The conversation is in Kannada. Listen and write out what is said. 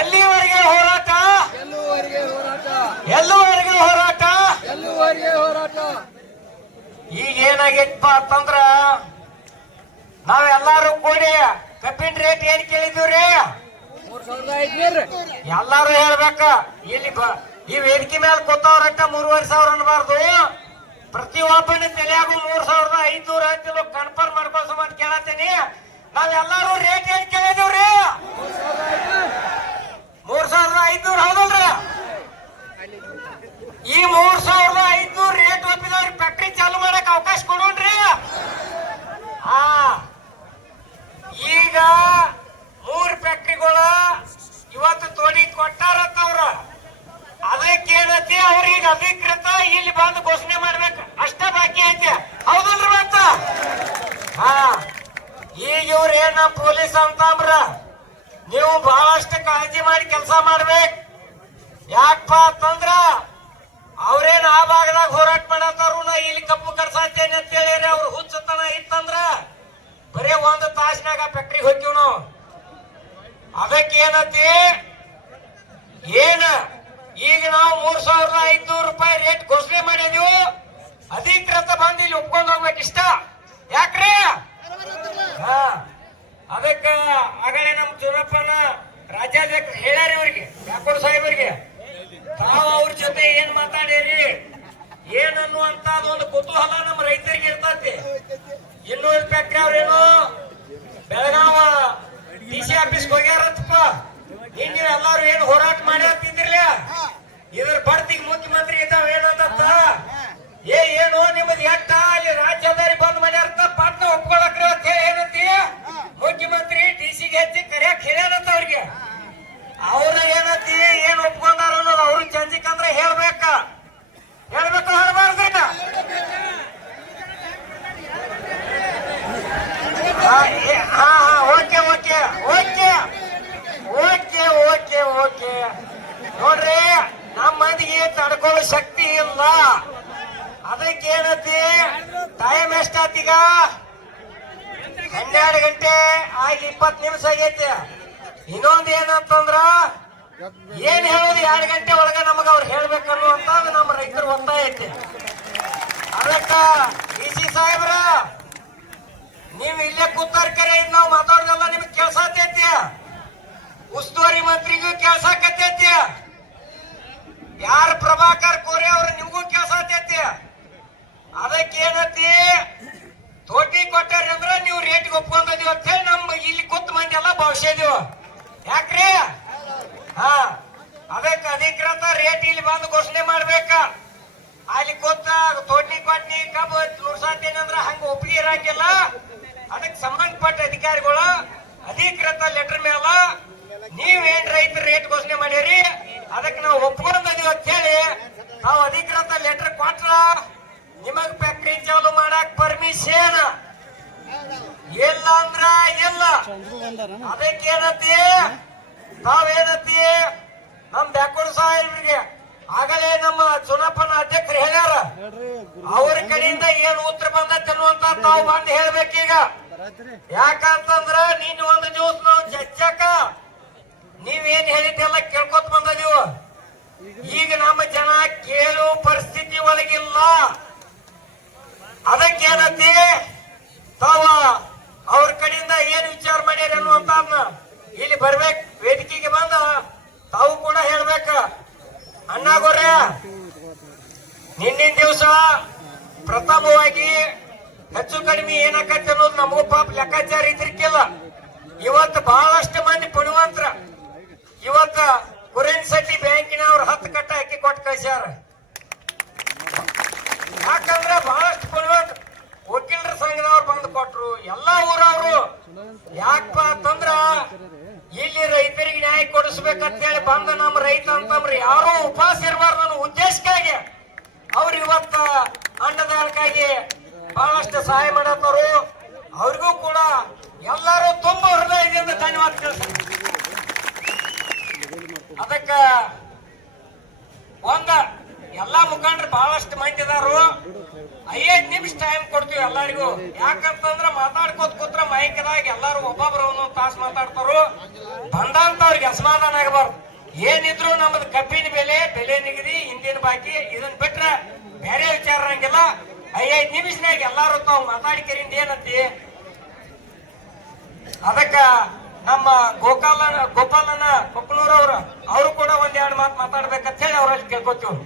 ಎಲ್ಲಿವರೆಗೆ ಹೋರಾಟ? ಎಲ್ಲುವರೆಗೆ ಹೋರಾಟ. ಈಗ ಏನಾಗೈತಪ್ಪ ಅಂತಂದ್ರ ನಾವೆಲ್ಲಾರು ಕೂಡಿ ಕಬ್ಬಿನ ರೇಟ್ ಏನ್ ಕೇಳಿದೀವ್ರಿ? ಎಲ್ಲಾರು ಹೇಳ್ಬೇಕ. ಇಲ್ಲಿ ಈ ವೇದಿಕೆ ಮೇಲೆ ಕೂತವ್ರಟ್ಟ 3,500 ಅನ್ಬಾರ್ದು. ಪ್ರತಿಯೊಬ್ಬನ ತಲೆಯಾಗೂ 3,500 ಅಂತ ಕನ್ಫರ್ಮ್ ಮಾಡ್ಕೊಳ್ಸ ಅಂತ ಕೇಳತ್ತೀನಿ. ನಾವೆಲ್ಲಾರು ರೇಟ್ ಏನ್ ಕೇಳಿದೀವ್ರಿ? 3,500 ಹೌದಲ್ರಿ? ಈ 3,500 ರೇಟ್ ಒಪ್ಪಿದವ್ರಿಗೆ ಫ್ಯಾಕ್ಟ್ರಿ ಚಾಲು ಮಾಡಕ್ ಅವಕಾಶ ಕೊಡೋಣ್ರಿ. ಈಗ 3 ಫ್ಯಾಕ್ಟ್ರಿಗಳ ಇವತ್ತು ತೋಡಿ ಕೊಟ್ಟಾರತ್ತವ್ರ. ಅದಕ್ಕೇನತಿ ಅವ್ರಿಗೆ ಅಧಿಕೃತ ಇಲ್ಲಿ ಬಂದು ಘೋಷಣೆ ಮಾಡ್ಬೇಕು ಅಷ್ಟ ಬಾಕಿ ಐತೆ. ಹೌದಲ್ರಿ? ಮತ್ತ ಈಗ ಇವ್ರ ಏನ ಪೊಲೀಸ್ ಅಂತಂದ್ರ ನೀವು ಬಹಳಷ್ಟು ಕಾಳಜಿ ಮಾಡಿ ಕೆಲಸ ಮಾಡ್ಬೇಕು. ಯಾಕಪ್ಪ ಅಂತಂದ್ರ ಅವ್ರೇನ್ ಆ ಭಾಗದಾಗ ಹೋರಾಟ ಮಾಡತ್ತಾರು, ನಾ ಇಲ್ಲಿ ಕಬ್ಬು ಕರ್ಸಾತೇನೆ ಅಂತ ಹೇಳಿರಿ. ಅವ್ರ ಹುಚ್ಚತನ ಇತ್ತಂದ್ರ ಬರೀ 1 ತಾಸಿನಾಗ ಫ್ಯಾಕ್ಟ್ರಿಗೆ ಹೋಗ್ತೀವಿ ನಾವು. ಅದಕ್ಕೇನತಿ ಏನ ಈಗ ನಾವು 3,500 ರೂಪಾಯಿ ರೇಟ್ ಘೋಷಣೆ ಮಾಡಿದೀವಿ. ಅಧಿಕೃತ ಬಂದು ಇಲ್ಲಿ ಒಪ್ಕೊಂಡು ಹೋಗ್ಬೇಕು ಇಷ್ಟ. ಯಾಕ್ರಿ? ಅದಕ್ಕ ಆಗಲೇ ನಮ್ ಚುನಪ್ಪನ ರಾಜ್ಯಾಧ್ಯಕ್ಷ ಹೇಳ್ಯಾರ ಇವ್ರಿಗೆ, ಯಾಕೋಡ್ ಸಾಹೇಬರಿಗೆ. ತಾವು ಅವ್ರ ಜೊತೆ ಏನ್ ಮಾತಾಡಿರಿ ಏನನ್ನುವಂತ ಒಂದು ಕುತೂಹಲ ನಮ್ಮ ರೈತರಿಗೆ ಇರ್ತತಿ. ಇನ್ನೂ ಫ್ಯಾಕ್ಟ್ರಿ ಅವ್ರೇನು ಬೆಳಗಾವ DC ಆಫೀಸ್ಗೆ ಹೋಗ್ಯಾರತ್ತಪ್ಪ. ಈಗ ನೀವು ಎಲ್ಲಾರು ಏನ್ ಹೋರಾಟ ಮಾಡ್ಯಾತಿದ್ರಲ್ಲ, ಇದ್ರ ಬಡ್ತಿಗೆ ಮುಖ್ಯಮಂತ್ರಿ ಇದ್ದಾವ ಏನಂತ ಏನು ನಿಮ್ಮದ್ ಎಟ್ಟ ಅಲ್ಲಿ ರಾಜ್ಯದಾರಿ ಬಂದ್ ಮಾಡ್ಯಾರ ಪಾಟ್ನ ಒಪ್ಕೊಳಕ್ರಿ ಅಂತ ಹೇಳಿ ಏನಂತಿ ಮುಖ್ಯಮಂತ್ರಿ DC ಹೆಚ್ಚಿ ಕರಿಯಾಕ್ ಹೇಳ್ಯಾರಂತ ಅವ್ರಿಗೆ. ಅವ್ರ ಏನಂತಿ ಏನ್ ಒಪ್ಕೊಂಡಾರ ಅನ್ನೋದು ಅವ್ರಿಗೆ ಚಂಜಿಕಂದ್ರ ಹೇಳ್ಬೇಕ. ಹೇಳ್ಬಾರ್ದ್ರಿ? ಓಕೆ ನೋಡ್ರಿ, ನಮ್ಮ ಮಂದಿಗೆ ತಡ್ಕೊಳ್ಳೋ ಶಕ್ತಿ ಇಲ್ಲ. ಅದಕ್ಕೇನತಿ ಟೈಮ್ ಎಷ್ಟಾತೀಗ? 12 ಗಂಟೆ ಆಗಿ 20 ನಿಮಿಷ ಆಗೈತಿ. ಇನ್ನೊಂದು ಏನಂತಂದ್ರ ಏನ್ ಹೇಳೋದು 2 ಗಂಟೆ ಒಳಗ ನಮಗ ಅವ್ರು ಹೇಳ್ಬೇಕನ್ನುವಂತ ನಮ್ಮ ರೈತರು ಒತ್ತಾಯ ಐತಿ. ಅದಕ್ಕ DC ಸಾಹೇಬ್ರ ನೀವ್ ಇಲ್ಲೇ ಕೂತಾರ್ಕರೆ ನಾವು ಮಾತಾಡೋದೆಲ್ಲ ನಿಮ್ಗೆ ಕೇಳ್ಸಾತೈತಿ. ಉಸ್ತುವಾರಿ ಮಂತ್ರಿಗೂ ಕೇಳ್ಸಾಕತ್ತೈತಿ. ಯಾರ ಪ್ರಭಾಕರ್ ಕೋರೆ ಅವ್ರು ನಿಮ್ಗೂ ಕೇಳ್ಸಾತೈತಿ. ಅದಕ್ಕೇನತಿ ತೋಟಿ ಕೊಟ್ಟಾರ ಅಂದ್ರ ನೀವು ರೇಟ್ಗೆ ಒಪ್ಕೊಂಡಿದೀವಿ ಅಂತ ಹೇಳಿ ನಮ್ಮ ಇಲ್ಲಿ ಕೂತ್ ಮಂದಿ ಎಲ್ಲ ಭಾವಿಸಿದೀವ. ಯಾಕ್ರಿ? ಅದಕ್ಕೆ ಅಧಿಕೃತ ರೇಟ್ ಇಲ್ಲಿ ಬಂದು ಘೋಷಣೆ ಮಾಡ್ಬೇಕ. ಅಲ್ಲಿ ಕೂತ ತೋಟಿ ಕೊಟ್ಟಿ ಕಬ್ಬು ನುಡ್ಸಾತೇನಂದ್ರ ಹಂಗ ಒಪ್ಪಿಗೆ ಇರಂಗಿಲ್ಲ. ಅದಕ್ಕೆ ಸಂಬಂಧಪಟ್ಟ ಅಧಿಕಾರಿಗಳು ಅಧಿಕೃತ ಲೆಟರ್ ಮೇಲ ನೀವೇನ್ ರೈತರ ರೇಟ್ ಘೋಷಣೆ ಮಾಡಿರಿ ಅದಕ್ಕೆ ನಾವು ಒಪ್ಕೊಂಡಿದೀವಿ ಅಂತ ಹೇಳಿ ನಾವು ಅಧಿಕೃತ ಲೆಟರ್ ಕೊಟ್ರ ನಿಮಗ್ ಫ್ಯಾಕ್ಟ್ರಿ ಚಾಲು ಮಾಡಕ್ ಪರ್ಮಿಷನ್ ಇಲ್ಲ ಅಂದ್ರ ಇಲ್ಲ. ಅದಕ್ಕೇನತಿ ತಾವೇನತಿ ನಮ್ ಬ್ಯಾಕ್ವರ್ಡ್ ಸಾಹೇಬ್ರಿಗೆ ಆಗಲೇ ನಮ್ಮ ಚುನಾಪನ ಅಧ್ಯಕ್ಷರು ಹೇಳ್ಯಾರ. ಅವ್ರ ಕಡೆಯಿಂದ ಏನ್ ಉತ್ತರ ಬಂದೈತೆ ಅನ್ನುವಂತ ತಾವು ಬಂದು ಹೇಳ್ಬೇಕೀಗ. ಯಾಕಂತಂದ್ರ ನೀನ್ ಒಂದು ದಿವಸ ನಾವು ಚರ್ಚಕ ನೀವೇನ್ ಹೇಳಿದ್ದೆಲ್ಲ ಕೇಳ್ಕೊತ ಬಂದದೀವು. ಈಗ ನಮ್ಮ ಜನ ಕೇಳೋ ಪರಿಸ್ಥಿತಿ ಒಳಗಿಲ್ಲ. ಅದಕ್ಕೇನತಿ ತಾವ ಅವ್ರ ಕಡೆಯಿಂದ ಏನ್ ವಿಚಾರ ಮಾಡ್ಯಾರ ಅನ್ನುವಂತ ಇಲ್ಲಿ ಬರ್ಬೇಕು, ವೇದಿಕೆಗೆ ಬಂದ ತಾವು ಕೂಡ ಹೇಳ್ಬೇಕ. ಅಣ್ಣಾಗೋರ ನಿನ್ನಿನ ದಿವಸ ಪ್ರಥಮವಾಗಿ ಹೆಚ್ಚು ಕಡಿಮೆ ಏನಾಕತ್ತೆ ಅನ್ನೋದು ನಮಗೂ ಪಾಪ ಲೆಕ್ಕಾಚಾರ ಇದ್ರಿಕ್ಕಿಲ್ಲ. ಇವತ್ತು ಬಹಳಷ್ಟು ಮಂದಿ ಪುಣ್ಯವಂತರ ಇವತ್ತ ಕುರೇನ್ ಶೆಟ್ಟಿ ಬ್ಯಾಂಕಿನವ್ರು 10 ಕಟ್ಟ ಹಾಕಿ ಕೊಟ್ಟು ಕಳ್ಸ್ಯಾರ. ಯಾಕಂದ್ರ ಬಹಳಷ್ಟು ಪುಣ್ಯವಂತ ವಕೀಲರ ಸಂಘದವ್ರು ಬಂದು ಕೊಟ್ರು, ಎಲ್ಲಾ ಊರವ್ರು. ಯಾಕಪ್ಪ ಅಂತಂದ್ರ ಇಲ್ಲಿ ರೈತರಿಗೆ ನ್ಯಾಯ ಕೊಡಿಸ್ಬೇಕಂತ ಹೇಳಿ ಬಂದ ನಮ್ಮ ರೈತ ಅಂತಂದ್ರೆ ಯಾರು ಉಪವಾಸ ಇರಬಾರ್ದು ಅನ್ನೋ ಉದ್ದೇಶಕ್ಕಾಗಿ ಅವ್ರು ಇವತ್ತ ಅನ್ನದಾನಕ್ಕಾಗಿ ಬಹಳಷ್ಟು ಸಹಾಯ ಮಾಡತ್ತವರು. ಅವ್ರಿಗೂ ಕೂಡ ಎಲ್ಲರೂ ತುಂಬಾ ಹೃದಯದಿಂದ ಧನ್ಯವಾದ ತಿಳಿಸ್ತಾರೆ. ಅದಕ್ಕ ಎಲ್ಲಾ ಮುಖಂಡರು ಬಹಳಷ್ಟು ಮಂದಿ ಇದಾರು. 5 ನಿಮಿಷ ಟೈಮ್ ಕೊಡ್ತೀವಿ ಎಲ್ಲರಿಗೂ. ಯಾಕಂತಂದ್ರ ಮಾತಾಡ್ಕೋತ ಕೂತ್ರ ಮೈಕದಾಗ ಎಲ್ಲಾರು ಒಬ್ಬೊಬ್ರು ಒಂದೊಂದ್ ತಾಸು ಮಾತಾಡ್ತಾರು. ಬಂದಂತವ್ರಿಗೆ ಅಸಮಾಧಾನ ಆಗಬಾರ್ದು. ಏನಿದ್ರು ನಮ್ಮದು ಕಬ್ಬಿನ ಬೆಲೆ ನಿಗದಿ, ಹಿಂದಿನ ಬಾಕಿ, ಇದನ್ ಬಿಟ್ರೆ ಬೇರೆ ವಿಚಾರ ಇರಂಗಿಲ್ಲ. 5 ನಿಮಿಷನಾಗ ಎಲ್ಲಾರು ತಾವು ಮಾತಾಡಿಕರಿಂದ ಏನಂತಿ. ಅದಕ್ಕ ನಮ್ಮ ಗೋಪಾಲನ ಕೊಕ್ಕನೂರವ್ರು ಅವರು ಕೂಡ ಒಂದೆರಡು ಮಾತು ಮಾತಾಡ್ಬೇಕಂತ ಹೇಳಿ ಅವರಲ್ಲಿ ಕೇಳ್ಕೊತೀವಿ.